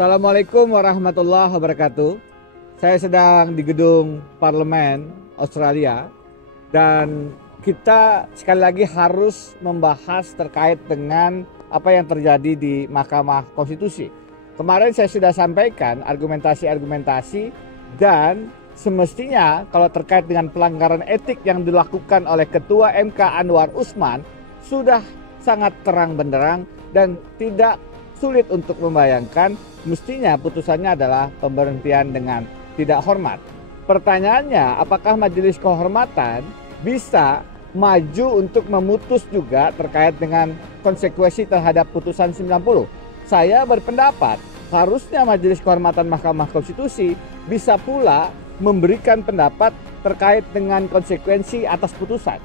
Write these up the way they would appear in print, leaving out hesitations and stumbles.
Assalamualaikum warahmatullahi wabarakatuh. Saya sedang di gedung Parlemen Australia dan kita sekali lagi harus membahas terkait dengan apa yang terjadi di Mahkamah Konstitusi. Kemarin saya sudah sampaikan argumentasi-argumentasi dan semestinya kalau terkait dengan pelanggaran etik yang dilakukan oleh Ketua MK Anwar Usman sudah sangat terang benderang dan tidak sulit untuk membayangkan, mestinya putusannya adalah pemberhentian dengan tidak hormat. Pertanyaannya, apakah Majelis Kehormatan bisa maju untuk memutus juga terkait dengan konsekuensi terhadap putusan 90? Saya berpendapat harusnya Majelis Kehormatan Mahkamah Konstitusi bisa pula memberikan pendapat terkait dengan konsekuensi atas putusan.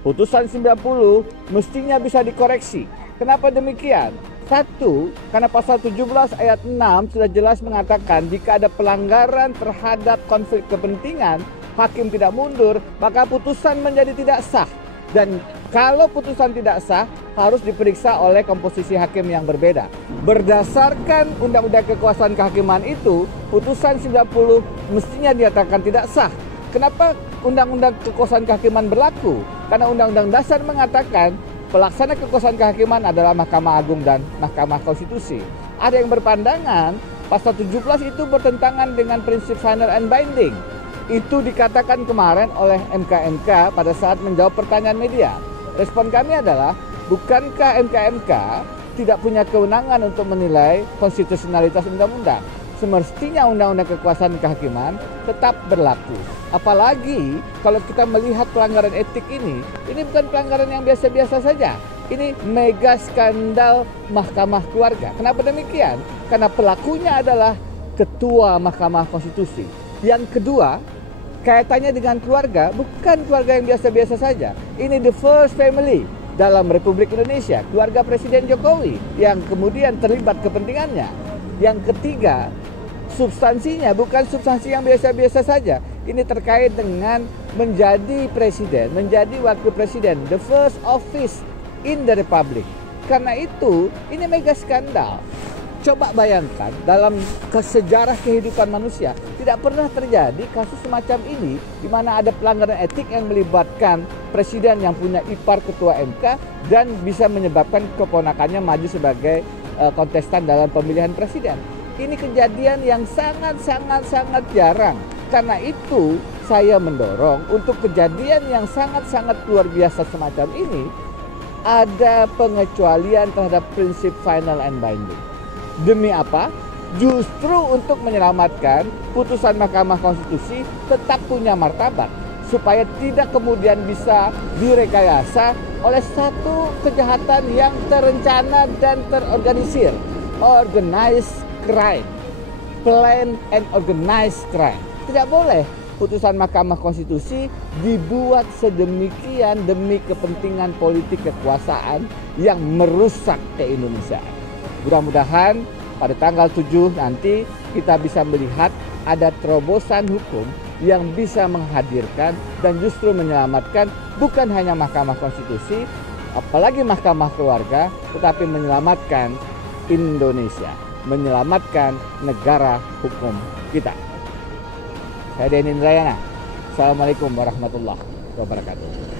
Putusan 90 mestinya bisa dikoreksi. Kenapa demikian? Satu, karena pasal 17 ayat 6 sudah jelas mengatakan jika ada pelanggaran terhadap konflik kepentingan, hakim tidak mundur, maka putusan menjadi tidak sah. Dan kalau putusan tidak sah, harus diperiksa oleh komposisi hakim yang berbeda. Berdasarkan Undang-Undang Kekuasaan Kehakiman itu, putusan 90 mestinya dinyatakan tidak sah. Kenapa Undang-Undang Kekuasaan Kehakiman berlaku? Karena Undang-Undang Dasar mengatakan pelaksana kekuasaan kehakiman adalah Mahkamah Agung dan Mahkamah Konstitusi. Ada yang berpandangan pasal 17 itu bertentangan dengan prinsip final and binding. Itu dikatakan kemarin oleh MK-MK pada saat menjawab pertanyaan media. Respon kami adalah, bukankah MK-MK tidak punya kewenangan untuk menilai konstitusionalitas undang-undang? Semestinya undang-undang kekuasaan kehakiman tetap berlaku. Apalagi kalau kita melihat pelanggaran etik ini bukan pelanggaran yang biasa-biasa saja. Ini mega skandal Mahkamah Keluarga. Kenapa demikian? Karena pelakunya adalah Ketua Mahkamah Konstitusi. Yang kedua, kaitannya dengan keluarga, bukan keluarga yang biasa-biasa saja. Ini the first family dalam Republik Indonesia, keluarga Presiden Jokowi yang kemudian terlibat kepentingannya. Yang ketiga, substansinya bukan substansi yang biasa-biasa saja. Ini terkait dengan menjadi presiden, menjadi wakil presiden, the first office in the republic. Karena itu, ini mega skandal. Coba bayangkan, dalam sejarah kehidupan manusia tidak pernah terjadi kasus semacam ini di mana ada pelanggaran etik yang melibatkan presiden yang punya ipar ketua MK dan bisa menyebabkan keponakannya maju sebagai kontestan dalam pemilihan presiden. Ini kejadian yang sangat jarang. Karena itu saya mendorong untuk kejadian yang sangat luar biasa semacam ini ada pengecualian terhadap prinsip final and binding. Demi apa? Justru untuk menyelamatkan putusan Mahkamah Konstitusi tetap punya martabat supaya tidak kemudian bisa direkayasa oleh satu kejahatan yang terencana dan terorganisir. Organized crime, plan and organized crime. Tidak boleh putusan Mahkamah Konstitusi dibuat sedemikian demi kepentingan politik kekuasaan yang merusak keindonesiaan. Mudah-mudahan pada tanggal 7 nanti kita bisa melihat ada terobosan hukum yang bisa menghadirkan dan justru menyelamatkan bukan hanya Mahkamah Konstitusi, apalagi Mahkamah Keluarga, tetapi menyelamatkan Indonesia, menyelamatkan negara hukum kita. Saya Denny Indrayana. Assalamualaikum warahmatullahi wabarakatuh.